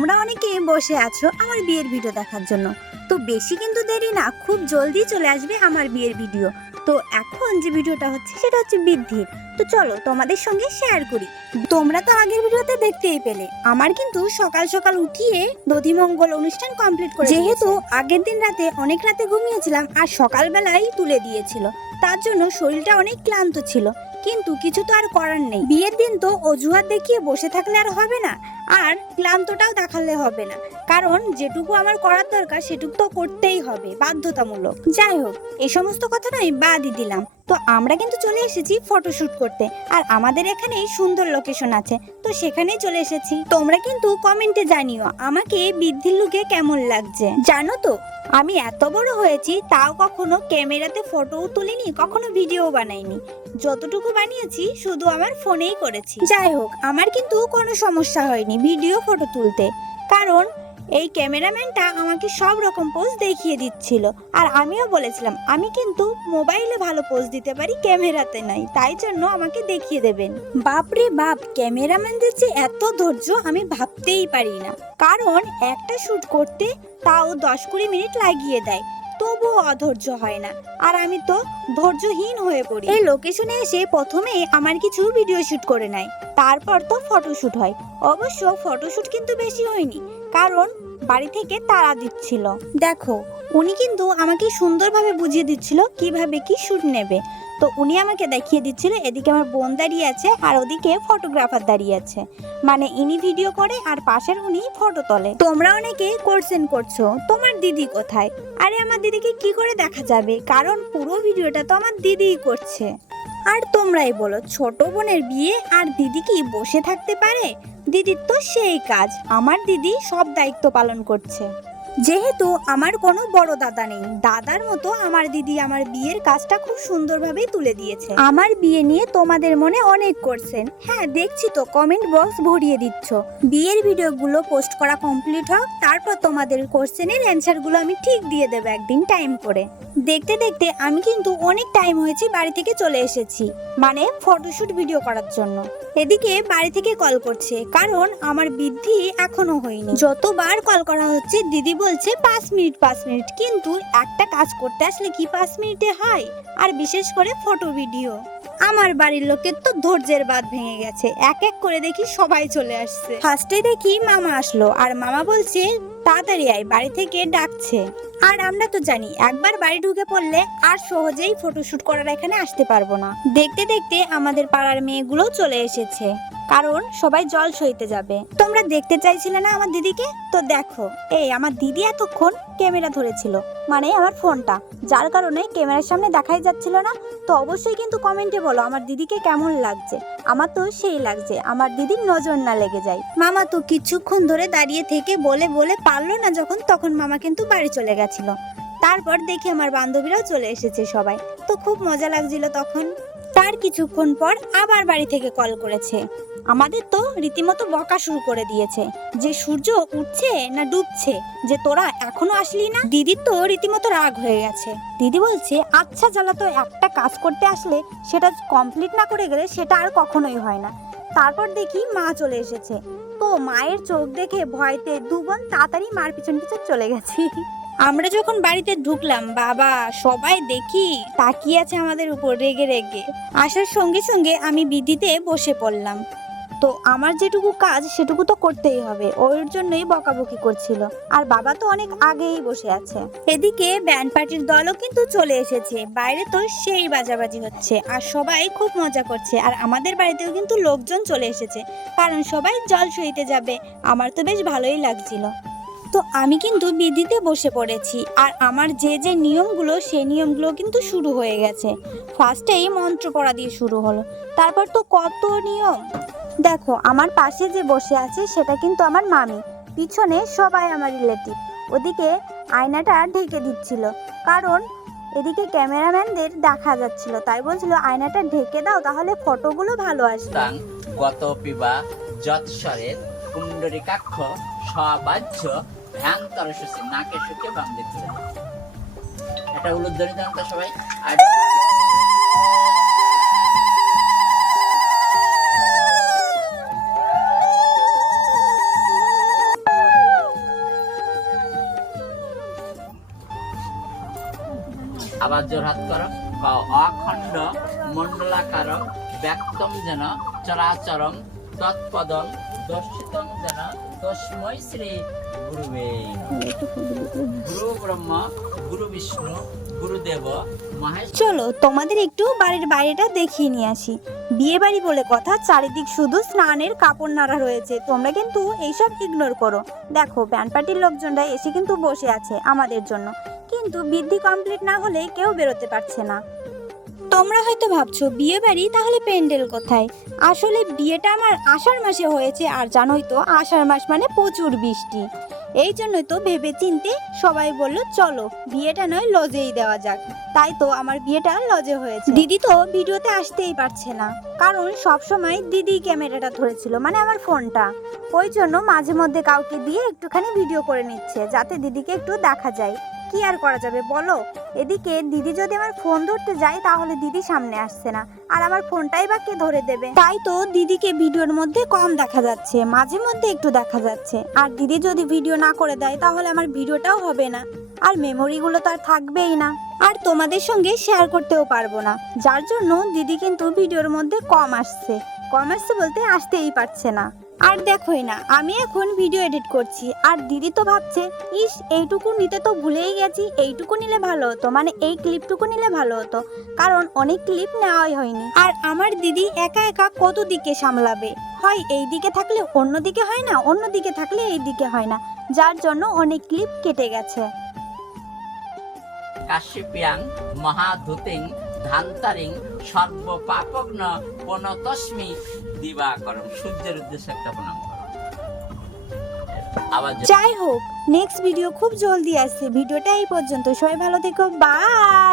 তোমরা অনেকে বসে আছো আমার বিয়ের ভিডিও দেখার জন্য। তো বেশি কিন্তু দেরি না খুব জলদি চলে আসবে আমার বিয়ের ভিডিও তো এখন যে ভিডিওটা হচ্ছে সেটা হচ্ছে বৃদ্ধির। তো চলো তোমাদের সঙ্গে শেয়ার করি। তোমরা তো আগের ভিডিওতে দেখতেই পেলে আমার কিন্তু সকাল সকাল উঠিয়ে দধিমঙ্গল অনুষ্ঠান কমপ্লিট করে যেহেতু আগের দিন রাতে অনেক রাতে ঘুমিয়েছিলাম আর সকালবেলায় তুলে দিয়েছিল। তার জন্য শরীরটা অনেক ক্লান্ত ছিল কিন্তু কিছু তো আর করার নেই। বিয়ের দিন তো অজুহাত দেখিয়ে বসে থাকলে আর হবে না। আর ক্লান্তটাও দেখালে হবে না। কারণ যেটুকু আমার করার দরকার সেটুকু তো করতেই হবে, বাধ্যতামূলক। যাই হোক এই সমস্ত কথা নয় বাদই দিলাম। তো আমরা কিন্তু চলে এসেছি ফটোশুট করতে, আর আমাদের এখানেই সুন্দর লোকেশন আছে, তো সেখানেই চলে এসেছি। তোমরা কিন্তু কমেন্টে জানিও আমাকে বৃদ্ধির লুকে কেমন লাগছে। জানো তো, আমি এত বড় হয়েছি, তাও কখনো ক্যামেরাতে ফটোও তুলিনি, কখনো ভিডিও বানাইনি। যতটুকু বানিয়েছি, শুধু আমার ফোনেই করেছি। যাই হোক, আমার কিন্তু কোনো সমস্যা হয়নি ভিডিও ফটো তুলতে। কারণ এই ক্যামেরাম্যানটা আমাকে সব রকম পোজ দেখিয়ে দিচ্ছিল। আর আমিও বলেছিলাম আমি কিন্তু মোবাইলে ভালো পোজ দিতে পারি ক্যামেরাতে নাই। তাই জন্য আমাকে দেখিয়ে দেবেন। বাপরে বাপ ক্যামেরাম্যানদের যে এত ধৈর্য আমি ভাবতেই পারি না। কারণ একটা শ্যুট করতে তাও দশ কুড়ি মিনিট লাগিয়ে দেয় তবুও অধৈর্য হয় না। আর আমি তো ধৈর্যহীন হয়ে পড়ি। এই লোকেশনে এসে প্রথমে আমার কিছু ভিডিও শ্যুট করে নেয়। তারপর তো ফটোশুট হয়। অবশ্য ফটোশুট কিন্তু বেশি হয়নি, কারণ বাড়ি থেকে তারা দিচ্ছিল। দেখো, উনি কিন্তু আমাকে সুন্দরভাবে বুঝিয়ে দিচ্ছিল কীভাবে কি শুট নেবে। তো উনি আমাকে দেখিয়ে দিচ্ছিল, এদিকে আমার বোন দাঁড়িয়ে আছে আর ওদিকে ফটোগ্রাফার দাঁড়িয়ে আছে। মানে ইনি ভিডিও করে আর পাশের উনি ফটো তোলে। তোমরা অনেকে কোর্সেন করছ, তোমার দিদি কোথায়? আরে আমার দিদিকে কি করে দেখা যাবে? কারণ পুরো ভিডিওটা তো আমার দিদিই করছে। আর তোমরাই বলো, ছোট বোনের বিয়ে আর দিদি কি বসে থাকতে পারে? দিদির তো সেই কাজ। আমার দিদি সব দায়িত্ব পালন করছে। যেহেতু আমার কোনো বড় দাদা নেই, দাদার মতো আমার দিদি আমার বিয়ের কাজটা খুব সুন্দরভাবেই তুলে দিয়েছে। আমার বিয়ে নিয়ে তোমাদের মনে অনেক করছেন। হ্যাঁ দেখছি তো কমেন্ট বক্স ভরিয়ে দিচ্ছ। বিয়ের ভিডিওগুলো পোস্ট করা কমপ্লিট হোক, তারপর তোমাদের কোশ্চেনের অ্যান্সারগুলো আমি ঠিক দিয়ে দেবো একদিন টাইম করে। দেখতে দেখতে আমি কিন্তু অনেক টাইম হয়েছে বাড়ি থেকে চলে এসেছি মানে ফটোশুট ভিডিও করার জন্য। এদিকে বাড়ি থেকে কল করছে, কারণ আমার বৃদ্ধি এখনও হয়নি। যতবার কল করা হচ্ছে, দিদি বলছে, পাঁচ মিনিট পাঁচ মিনিট। কিন্তু একটা কাজ করতে আসলে কি পাঁচ মিনিটে হয়? আর বিশেষ করে ফটো, ভিডিও। আমার বাড়ির লোকের তো ধৈর্যের বাদ ভেঙে গেছে। এক এক করে দেখি সবাই চলে আসছে। ফার্স্টে দেখি মামা আসলো, আর মামা বলছে তাড়াতাড়ি আয়, বাড়ি থেকে ডাকছে। আর আমরা তো জানি, একবার বাড়ি ঢুকে পড়লে আর সহজেই ফটোশুট করার এখানে আসতে পারব না। দেখতে দেখতে আমাদের পাড়ার মেয়েগুলো চলে এসেছে। কারণ সবাই জল সইতে যাবে। তোমরা দেখতে চাইছিলে না আমার দিদিকে? তো দেখো, এই আমার দিদি এতক্ষণ ক্যামেরা ধরেছিল মানে আমার ফোনটা। যার কারণে ক্যামেরার সামনে দেখাই যাচ্ছিল না, তো অবশ্যই কিন্তু কমেন্টে বলো আমার দিদিকে কেমন লাগছে। আমার তো সেই লাগছে, আমার দিদির নজর না লেগে যায়। মামা তো কিছুক্ষণ ধরে দাঁড়িয়ে থেকে বলে বলে পারল না যখন, তখন মামা কিন্তু বাড়ি চলে গেছিল। তারপর দেখি আমার বান্ধবীরাও চলে এসেছে সবাই। তো খুব মজা লাগছিল তখন। তার কিছুক্ষণ পর আবার বাড়ি থেকে কল করেছে। আমাদের তো রীতিমতো বকা শুরু করে দিয়েছে। যে সূর্য উঠছে না ডুবছে, যে তোরা এখনও আসলি না? দিদির তো রীতিমতো রাগ হয়ে গেছে। দিদি বলছে আচ্ছা জ্বালা, তো একটা কাজ করতে আসলে সেটা কমপ্লিট না করে গেলে সেটা আর কখনোই হয় না। তারপর দেখি মা চলে এসেছে। তো মায়ের চোখ দেখে ভয়তে দু বোন তাড়াতাড়ি মার পিছন পিছন চলে গেছি। আমরা যখন বাড়িতে ঢুকলাম, বাবা সবাই দেখি তাকিয়ে আছে আমাদের উপর রেগে রেগে। আসার সঙ্গে সঙ্গে আমি বিধিতে বসে পড়লাম। তো আমার যেটুকু কাজ সেটুকু তো করতেই হবে। ওর জন্যই বকাবকি করছিল। আর বাবা তো অনেক আগেই বসে আছে। এদিকে ব্যান্ড পার্টির দলও কিন্তু চলে এসেছে। বাইরে তো সেই বাজাবাজি হচ্ছে। আর সবাই খুব মজা করছে। আর আমাদের বাড়িতেও কিন্তু লোকজন চলে এসেছে। কারণ সবাই জল সইতে যাবে। আমার তো বেশ ভালোই লাগছিল। তো আমি কিন্তু বিধিতে বসে পড়েছি। আর আমার যে যে নিয়মগুলো, সেই নিয়মগুলো কিন্তু শুরু হয়ে গেছে। ফার্স্টেই মন্ত্র পড়া দিয়ে শুরু হলো। তারপর তো কত নিয়ম? দেখো, আমার পাশে যে বসে আছে সেটা কিন্তু আমার মামি। পিছনে সবাই আমার রিলেটিভ ওদিকে আয়নাটা ঢেকে দিচ্ছিল। কারণ এদিকে ক্যামেরাম্যানদের দেখা যাচ্ছিল। তাই বলছিল, আয়নাটা ঢেকে দাও, তাহলে ফটোগুলো ভালো আসবে। গত পিবা যৎসরের কুণ্ডরিকাক্ষ সবাহ্য ভ্যান্তর সুসি নাকে সুখে বাম দিতে এটা উলুধ্বনি দেন তো সবাই। আর আবার জোরহাত করো। ক অখণ্ড মণ্ডলাকারং, ব্যক্তম যেন, চরাচরম, তৎপদম, দর্শিতম যেন তস্মৈ শ্রী গুরুবে। গুরু ব্রহ্মা, গুরু বিষ্ণু, গুরুদেব চলো, তোমাদের একটু বাড়ির বাইরেটা দেখিয়ে নিয়ে আসি। বিয়ে বাড়ি বলে কথা, চারিদিক শুধু স্নানের কাপড় নাড়া রয়েছে। তোমরা কিন্তু এইসব ইগনোর করো। দেখো ব্যান্ড পার্টির লোকজনরা এসে কিন্তু বসে আছে আমাদের জন্য। কিন্তু বৃদ্ধি কমপ্লিট না হলে কেউ বেরোতে পারছে না। তোমরা হয়তো ভাবছ, বিয়ে বাড়ি? তাহলে প্যান্ডেল কোথায়? আসলে বিয়েটা আমার আষাঢ় মাসে হয়েছে, আর জানোই তো, আষাঢ় মাস মানে প্রচুর বৃষ্টি। এই জন্যই তো ভেবে চিনতে সবাই বলল, চলো, বিয়েটা নয়, লজেই দেওয়া যাক। তাই তো আমার বিয়েটা লজে হয়েছে। দিদি তো ভিডিওতে আসতেই পারছে না, কারণ সব সময় দিদি ক্যামেরাটা ধরেছিল মানে আমার ফোনটা। ওই জন্য মাঝে মধ্যে কাউকে দিয়ে একটুখানি ভিডিও করে নিচ্ছে, যাতে দিদিকে একটু দেখা যায়। কি আর করা যাবে? বলো। এদিকে দিদি যদি আমার ফোন ধরতে যায়, তাহলে দিদি সামনে আসছে না। আর আমার ফোনটাই বা কে ধরে দেবে? তাই তো দিদিকে ভিডিওর মধ্যে কম দেখা যাচ্ছে, মাঝে মধ্যে একটু দেখা যাচ্ছে। আর দিদি যদি ভিডিও না করে দেয়, তাহলে আমার ভিডিওটাও হবে না। আর মেমোরিগুলো তো আর থাকবেই না। আর তোমাদের সঙ্গে শেয়ার করতেও পারব না। যার জন্য দিদি কিন্তু ভিডিওর মধ্যে কম আসছে। কম আসছে বলতে আসতেই পারছে না। আর দেখোই না, আমি এখন ভিডিও এডিট করছি। আর দিদি তো ভাবছে, ইস, এইটুকু নিতে তো ভুলেই গেছি, এইটুকু নিলে ভালো হতো মানে এই ক্লিপটুকু নিলে ভালো হতো, কারণ অনেক ক্লিপ নেওয়াই হয়নি। আর আমার দিদি একা একা কত দিকে সামলাবে? হয় এই দিকে থাকলে অন্য দিকে হয় না, অন্য দিকে থাকলে এই দিকে হয় না, যার জন্য অনেক ক্লিপ কেটে গেছে। কাশ্যপিয়াং মহাধুতিং ধান্তারিং সর্ব পাপগ্ন পনতস্মি দিবাকরম সূর্যের উদ্দেশ্যে একটা প্রণাম যাই হোক নেক্সট ভিডিও খুব জলদি আসছে। ভিডিওটা এই পর্যন্ত। সবাই ভালো থেকো। বাই